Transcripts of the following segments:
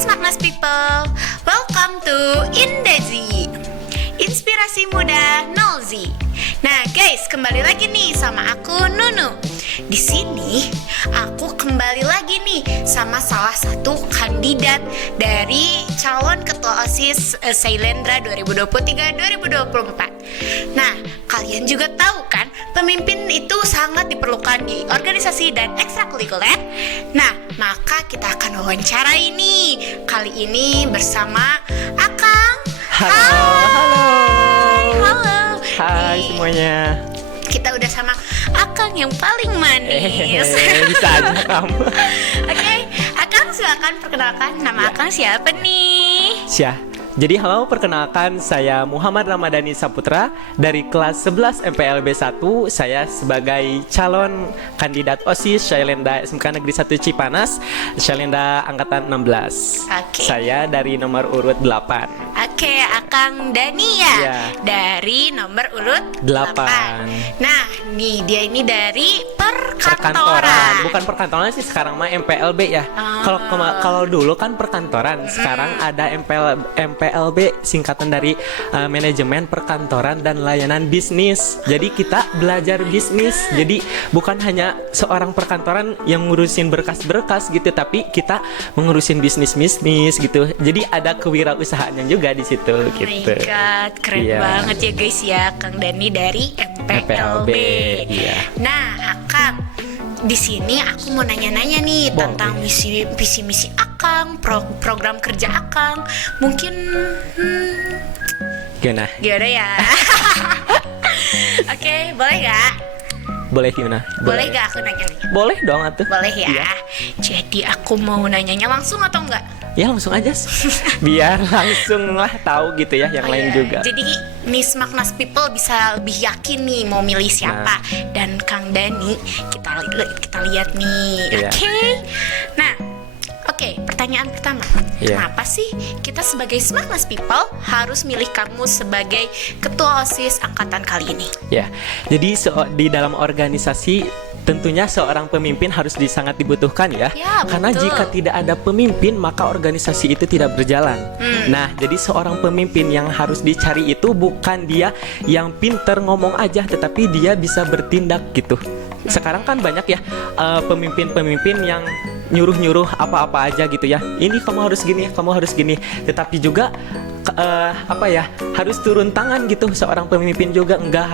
Smartness People, welcome to Indezi, Inspirasi Muda Nolzi. Nah guys, kembali lagi nih sama aku Nunu. Di sini aku kembali lagi nih sama salah satu kandidat dari calon ketua OSIS Sailendra 2023-2024. Nah, kalian juga tahu kan, pemimpin itu sangat diperlukan di organisasi dan ekstrakurikuler. Nah, maka kita akan wawancarai nih kali ini bersama Akang. Halo. Halo. Hai semuanya. Kita udah sama Akang yang paling manis. Bisa aja kamu. Oke, Akang silakan perkenalkan nama Akang siapa nih? Syah. Jadi halo, perkenalkan saya Muhammad Ramadhani Saputra dari kelas 11 MPLB 1. Saya sebagai calon kandidat OSIS Sailendra SMK Negeri 1 Cipanas, Sailendra angkatan 16. Oke. Saya dari nomor urut 8. Oke, Akang Dania Ya. dari nomor urut 8. Nah, nih dia ini dari perkantoran. Bukan perkantoran sih, sekarang mah MPLB ya. Kalau dulu kan perkantoran, sekarang ada MPLB singkatan dari manajemen perkantoran dan layanan bisnis. Jadi kita belajar bisnis. Jadi bukan hanya seorang perkantoran yang ngurusin berkas-berkas gitu, tapi kita mengurusin bisnis gitu. Jadi ada kewirausahaannya juga di situ gitu. Oh my god, keren banget ya guys ya, Kang Dani dari MPLB. Iya. Nah, Akang, di sini aku mau nanya-nanya nih tentang visi misi Akang, program kerja Akang. Mungkin Gimana ya? Oke, boleh gak? Boleh gimana? Boleh gak aku nanya-nanya? Boleh dong atuh. Boleh ya? Iya. Jadi aku mau nanyanya langsung atau enggak? Ya langsung aja. Biar langsung lah tahu gitu ya yang lain juga. Jadi nih Smartness People bisa lebih yakin nih mau milih siapa. Dan Kang Dani kita lihat nih. Iya. Oke, pertanyaan pertama. Iya. Kenapa sih kita sebagai Smartness People harus milih kamu sebagai ketua OSIS angkatan kali ini? Ya. Jadi di dalam organisasi tentunya seorang pemimpin harus sangat dibutuhkan ya. Ya, Karena betul. jika tidak ada pemimpin maka organisasi itu tidak berjalan. Nah, jadi seorang pemimpin yang harus dicari itu bukan dia yang pinter ngomong aja, tetapi dia bisa bertindak gitu. Sekarang kan banyak ya pemimpin-pemimpin yang nyuruh-nyuruh apa-apa aja gitu ya. Ini kamu harus gini, kamu harus gini. Tetapi juga harus turun tangan gitu. Seorang pemimpin juga nggak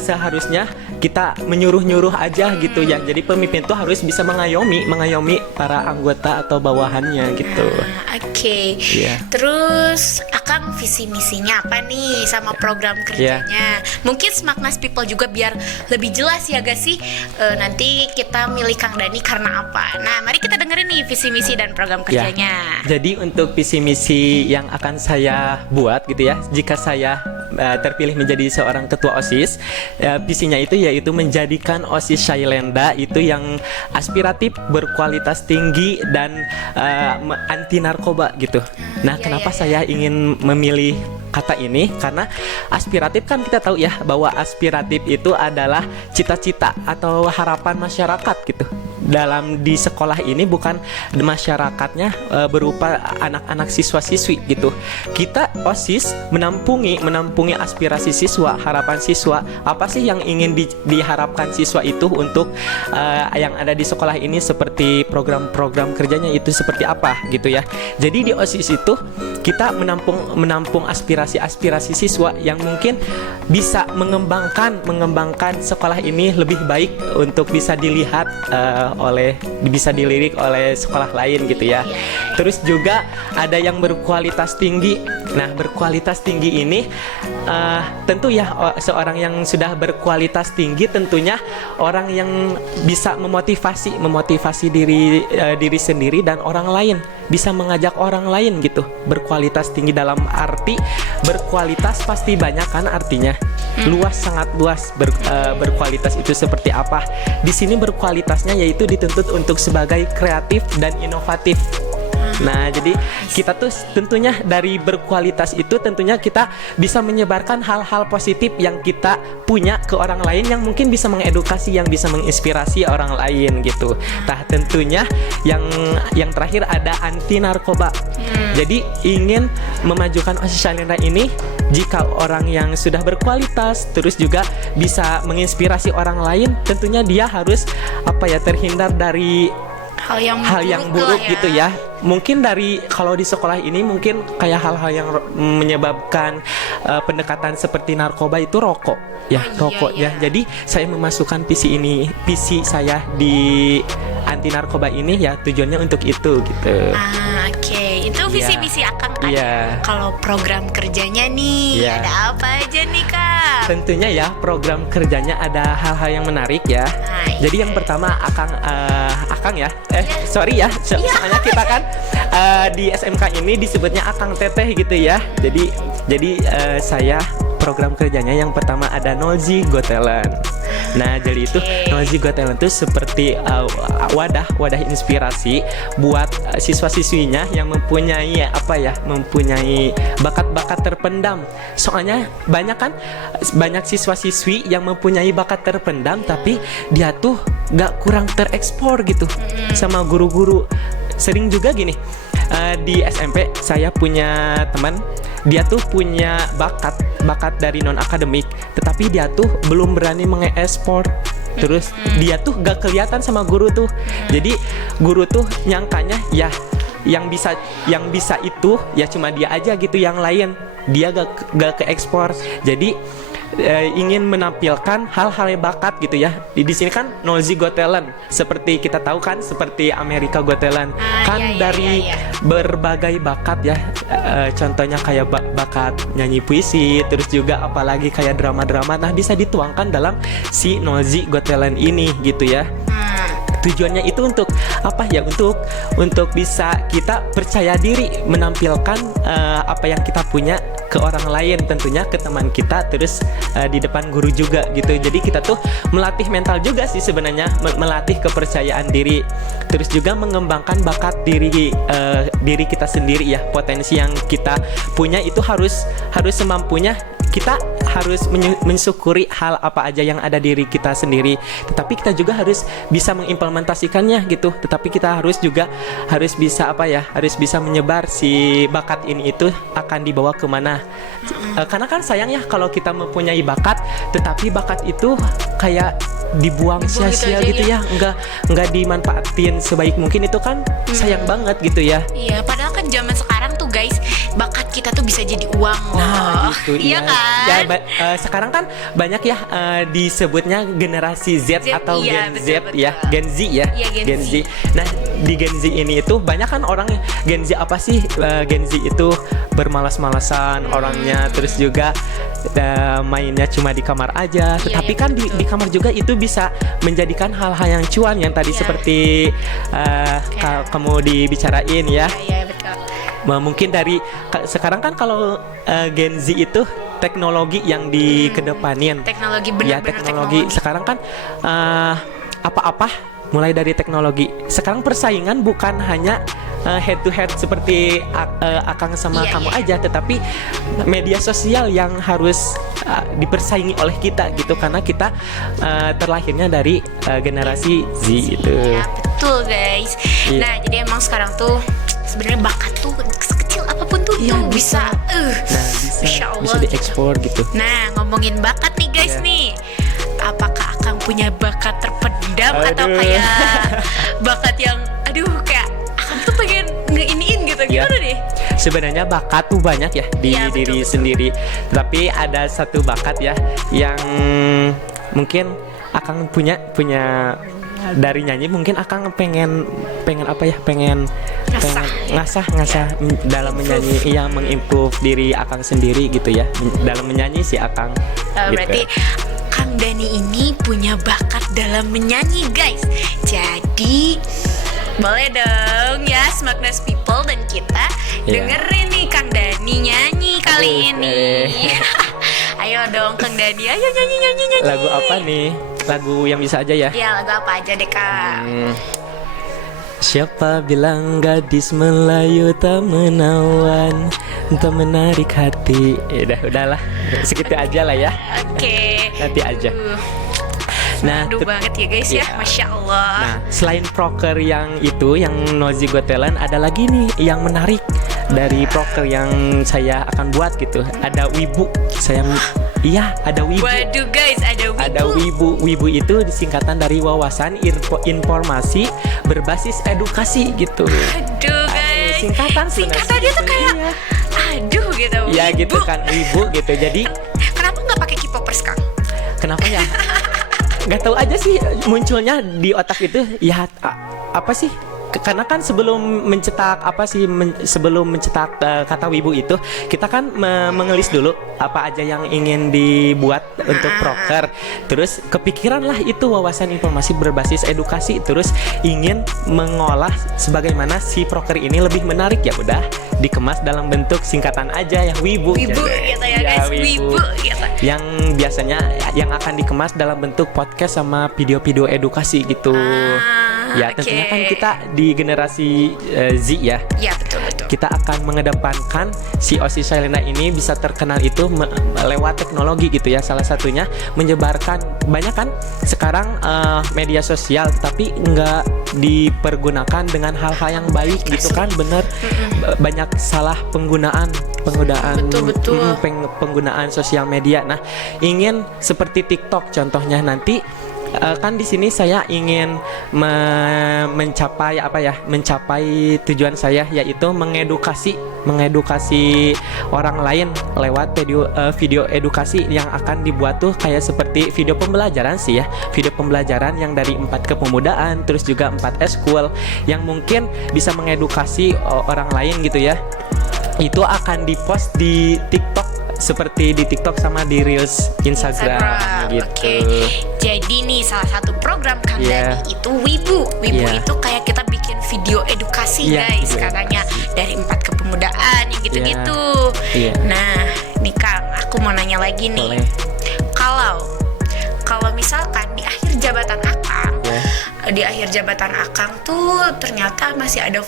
seharusnya kita menyuruh-nyuruh aja gitu ya. Jadi pemimpin tuh harus bisa mengayomi para anggota atau bawahannya gitu. Oke. Iya. Terus Akang visi misinya apa nih sama program kerjanya? Mungkin Smartness People juga biar lebih jelas ya gak sih, nanti kita milih Kang Dani karena apa. Nah, mari kita dengerin nih visi misi dan program kerjanya. Jadi untuk visi misi yang akan saya buat gitu ya, jika saya terpilih menjadi seorang ketua OSIS, visinya itu yaitu menjadikan OSIS Sailendra itu yang aspiratif, berkualitas tinggi dan anti narkoba gitu. Nah, kenapa saya ingin memilih kata ini? Karena aspiratif kan kita tahu ya bahwa aspiratif itu adalah cita-cita atau harapan masyarakat gitu. Di sekolah ini bukan masyarakatnya berupa anak-anak siswa-siswi gitu. Kita OSIS menampungi aspirasi siswa, harapan siswa. Apa sih yang ingin diharapkan siswa itu untuk yang ada di sekolah ini, seperti program-program kerjanya itu seperti apa gitu ya. Jadi di OSIS itu kita menampung aspirasi siswa yang mungkin bisa mengembangkan sekolah ini lebih baik untuk bisa dilihat bisa dilirik oleh sekolah lain gitu ya. Terus juga ada yang berkualitas tinggi. Nah, berkualitas tinggi ini tentu ya seorang yang sudah berkualitas tinggi tentunya orang yang bisa memotivasi diri sendiri dan orang lain, bisa mengajak orang lain gitu. Berkualitas tinggi dalam arti berkualitas pasti banyak kan artinya. Luas, sangat luas. Berkualitas itu seperti apa? Di sini berkualitasnya yaitu dituntut untuk sebagai kreatif dan inovatif. Nah, jadi kita tuh tentunya dari berkualitas itu tentunya kita bisa menyebarkan hal-hal positif yang kita punya ke orang lain yang mungkin bisa mengedukasi, yang bisa menginspirasi orang lain gitu. Nah, tentunya yang terakhir ada anti narkoba. Jadi ingin memajukan OSIS Syailendra ini, jika orang yang sudah berkualitas terus juga bisa menginspirasi orang lain, tentunya dia harus terhindar dari hal yang buruk gitu ya. Mungkin dari kalau di sekolah ini mungkin kayak hal-hal yang menyebabkan pendekatan seperti narkoba itu rokok ya, rokok ya. Jadi saya memasukkan visi saya di anti narkoba ini ya, tujuannya untuk itu gitu. Oke. Itu visi-visi Akang kan. Kalau program kerjanya nih ada apa aja nih Kak? Tentunya ya program kerjanya ada hal-hal yang menarik ya. Jadi yang pertama Akang ya, sorry ya, soalnya kita kan di SMK ini disebutnya Akang Teteh gitu ya. Jadi saya program kerjanya yang pertama ada Nolzi Got Talent. Nah, jadi itu Nolzi Got Talent itu seperti wadah inspirasi buat siswa-siswinya yang mempunyai mempunyai bakat-bakat terpendam. Soalnya banyak siswa-siswi yang mempunyai bakat terpendam tapi dia tuh kurang terekspor gitu sama guru-guru. Sering juga gini, di SMP saya punya teman, dia tuh punya bakat dari non akademik, tetapi dia tuh belum berani mengekspor. Terus dia tuh gak kelihatan sama guru tuh. Jadi guru tuh nyangkanya ya yang bisa itu ya cuma dia aja gitu, yang lain dia gak ke ekspor. Jadi ingin menampilkan hal-hal yang bakat gitu ya. Di sini kan Nolzi Got Talent, seperti kita tahu kan, seperti Amerika Got Talent dari berbagai bakat ya. Contohnya kayak bakat nyanyi puisi, terus juga apalagi kayak drama-drama. Nah, bisa dituangkan dalam si Nolzi Got Talent ini gitu ya. Tujuannya itu untuk untuk bisa kita percaya diri menampilkan apa yang kita punya ke orang lain, tentunya ke teman kita, terus di depan guru juga gitu. Jadi kita tuh melatih mental juga sih sebenarnya, melatih kepercayaan diri, terus juga mengembangkan bakat diri kita sendiri ya. Potensi yang kita punya itu harus semampunya. Kita harus mensyukuri hal apa aja yang ada diri kita sendiri, tetapi kita juga harus bisa mengimplementasikannya gitu. Tetapi kita harus bisa menyebar si bakat ini itu akan dibawa kemana. Karena kan sayang ya kalau kita mempunyai bakat tetapi bakat itu kayak dibuang sia-sia gitu ya, enggak dimanfaatin sebaik mungkin, itu kan sayang banget gitu ya. Iya, padahal kan zaman sekarang tuh guys, bakat kita tuh bisa jadi uang loh. Nah, gitu iya kan? Ya, sekarang kan banyak ya disebutnya generasi Z atau Gen Z ya, Gen Z ya, Gen Z. Nah, di Gen Z ini itu banyak kan orang Gen Z apa sih? Gen Z itu bermalas-malasan orangnya, terus juga mainnya cuma di kamar aja. Tetapi kan di kamar juga itu bisa menjadikan hal-hal yang cuan yang tadi seperti kamu dibicarain ya. Iya, betul. Mungkin dari sekarang kan kalau Gen Z itu teknologi yang dikedepanin. Teknologi teknologi. Sekarang kan apa-apa mulai dari teknologi. Sekarang persaingan bukan hanya head to head seperti Akang sama kamu aja, tetapi media sosial yang harus dipersaingi oleh kita gitu, karena kita terlahirnya dari generasi Z itu. Ya, betul guys. Nah, jadi emang sekarang tuh sebenarnya bakat tuh sekecil apapun tuh bisa bisa diekspor gitu. Nah, ngomongin bakat nih guys nih, apakah Akang punya bakat terpendam atau kayak bakat yang kayak Akang tuh pengen ngeiniin gitu, gimana deh? Sebenarnya bakat tuh banyak ya di diri sendiri, tapi ada satu bakat ya yang mungkin Akang punya dari nyanyi. Mungkin Akang pengen ngasah dalam menyanyi, mengimprove diri Akang sendiri gitu ya, dalam menyanyi si Akang. Gitu. Berarti Kang Dani ini punya bakat dalam menyanyi guys. Jadi boleh dong ya Smartness People dan kita dengerin nih Kang Dani nyanyi kali ini. Ayo dong Kang Dani, ayo nyanyi. Lagu apa nih? Lagu yang bisa aja ya? Iya, lagu apa aja deh Kak. Siapa bilang gadis Melayu tak menawan, tak menarik hati. Udahlah, segitu aja lah ya. Oke. Nanti aja. Nah, Aduh banget ya guys ya, Masya Allah. Nah, selain proker yang itu, yang Nozi Got Talent, ada lagi nih yang menarik dari proker yang saya akan buat gitu. Ada Wibu. Iya, ada Wibu. Waduh guys, ada Wibu. Ada Wibu. Wibu itu disingkatan dari wawasan informasi berbasis edukasi gitu. Aduh guys. Singkatannya tuh kayak aduh gitu. Ya gitu kan, Wibu gitu. Jadi kenapa nggak pakai K-popers, Kang? kenapa ya? Nggak tahu aja sih, munculnya di otak itu ya apa sih? Karena kan sebelum mencetak kata Wibu itu, kita kan mengelis dulu apa aja yang ingin dibuat untuk proker. Terus kepikiran lah itu wawasan informasi berbasis edukasi, terus ingin mengolah sebagaimana si proker ini lebih menarik, ya udah dikemas dalam bentuk singkatan aja ya, Wibu gitu ya guys, Wibu gitu. Yang biasanya yang akan dikemas dalam bentuk podcast sama video-video edukasi gitu. Ya tentunya kan kita di generasi Z ya. Iya betul. Kita akan mengedepankan si OSIS Syailendra ini bisa terkenal itu lewat teknologi gitu ya. Salah satunya menyebarkan, banyak kan sekarang media sosial tapi nggak dipergunakan dengan hal-hal yang baik gitu kan, bener. Banyak salah penggunaan betul. Penggunaan sosial media. Nah, ingin seperti TikTok contohnya nanti. Kan di sini saya ingin mencapai tujuan saya, yaitu mengedukasi orang lain lewat video edukasi yang akan dibuat tuh kayak seperti video pembelajaran sih ya, video pembelajaran yang dari 4 kepemudaan, terus juga 4 eskul yang mungkin bisa mengedukasi orang lain gitu ya. Itu akan dipost di TikTok, seperti di TikTok sama di Reels Instagram gitu. Oke. Jadi nih salah satu program Kang Dani itu Wibu itu kayak kita bikin video edukasi guys, katanya dari 4 kepemudaan yang gitu-gitu. Nah, nih Kang, aku mau nanya lagi nih. Boleh. Kalau misalkan di akhir jabatan Akang, tuh ternyata masih ada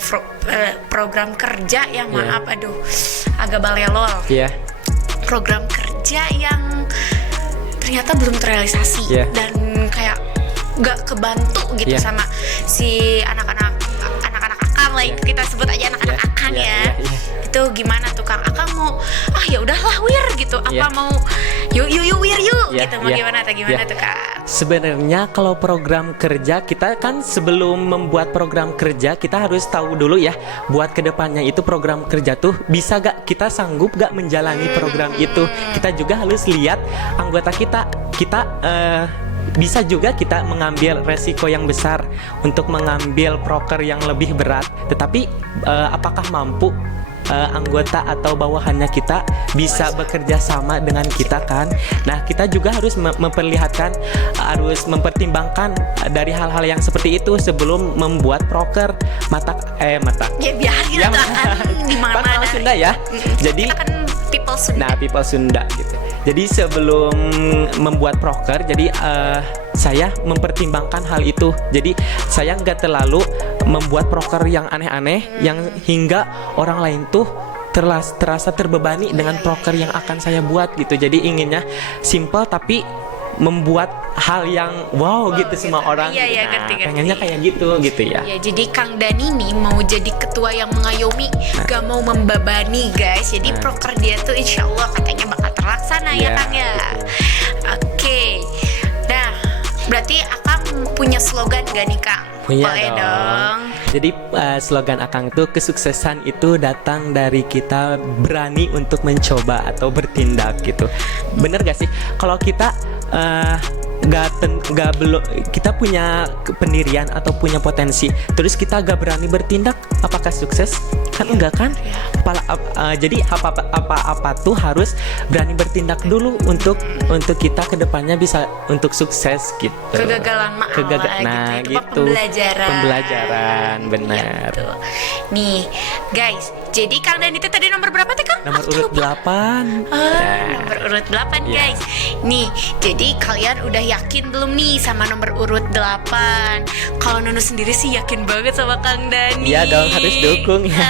program kerja yang agak balelol. Program kerja yang ternyata belum terrealisasi dan kayak gak kebantu gitu sama si anak-anak Akang lah, kita sebut aja anak-anak Akang ya. Itu gimana tuh Kang? Akang mau ya udahlah wir gitu, apa mau yuk wir gitu, mau gimana tuh Kang? Sebenarnya kalau program kerja, kita kan sebelum membuat program kerja kita harus tahu dulu ya, buat kedepannya itu program kerja tuh bisa gak, kita sanggup gak menjalani program itu. Kita juga harus lihat anggota kita bisa juga kita mengambil resiko yang besar untuk mengambil proker yang lebih berat, tetapi apakah mampu anggota atau bawahannya kita bisa bekerja sama dengan kita kan. Nah, kita juga harus mempertimbangkan dari hal-hal yang seperti itu sebelum membuat proker mata ya biar kita kan di mana-mana Sunda ya. Jadi kita kan people Sunda. Nah, people Sunda gitu. Jadi sebelum membuat proker, jadi saya mempertimbangkan hal itu. Jadi saya nggak terlalu membuat proker yang aneh-aneh yang hingga orang lain tuh terasa terbebani dengan proker yang akan saya buat gitu. Jadi inginnya simple tapi membuat hal yang wow gitu semua orang. Iya, ngerti. Pengennya kayak gitu ya. Ya, jadi Kang Dani nih mau jadi ketua yang mengayomi, gak mau membebani guys. Jadi proker dia tuh insya Allah katanya bakal terlaksana ya Kang ya. Oke. Nah, berarti Akang punya slogan gak nih Kang? Punya dong. Jadi slogan Akang tuh, kesuksesan itu datang dari kita berani untuk mencoba atau bertindak gitu. Bener gak sih? Kalau kita kita punya pendirian atau punya potensi, terus kita gak berani bertindak, apakah sukses? Kan enggak kan? Jadi apa tuh harus berani bertindak dulu untuk kita kedepannya bisa untuk sukses gitu. Kegagalan gitu. Pembelajaran benar. Gitu. Nih guys, Jadi Kang Dani itu tadi nomor berapa teh Kang? Nomor Aku urut lupa. 8. Nomor urut 8 Iya. guys. Nih, jadi kalian udah yakin belum nih sama nomor urut 8? Kalau Nunu sendiri sih yakin banget sama Kang Dani. Iya dong, harus dukung ya.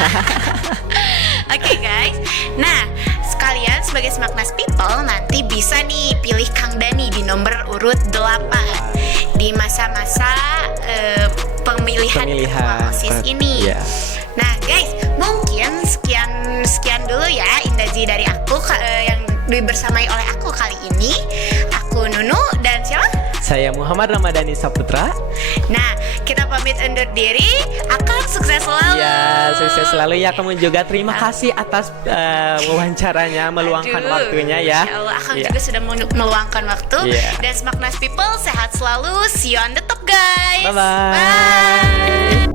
Oke guys. Nah, sekalian sebagai Smaknas People nanti bisa nih pilih Kang Dani di nomor urut 8 di masa-masa pemilihan ketua OSIS ini. Iya. Nah guys, mungkin sekian dulu ya Indazi dari aku yang dibersamai oleh aku kali ini. Aku Nunu dan siapa? Saya Muhammad Ramadhani Saputra. Nah, kita pamit undur diri. Akan sukses selalu. Ya, sukses selalu ya. Kamu juga terima kasih atas wawancaranya, meluangkan Aduh, waktunya ya. Masya Allah, Akang Iya. juga sudah meluangkan waktu. Iya. Dan Smaknas People sehat selalu. See you on the top guys. Bye-bye. Bye.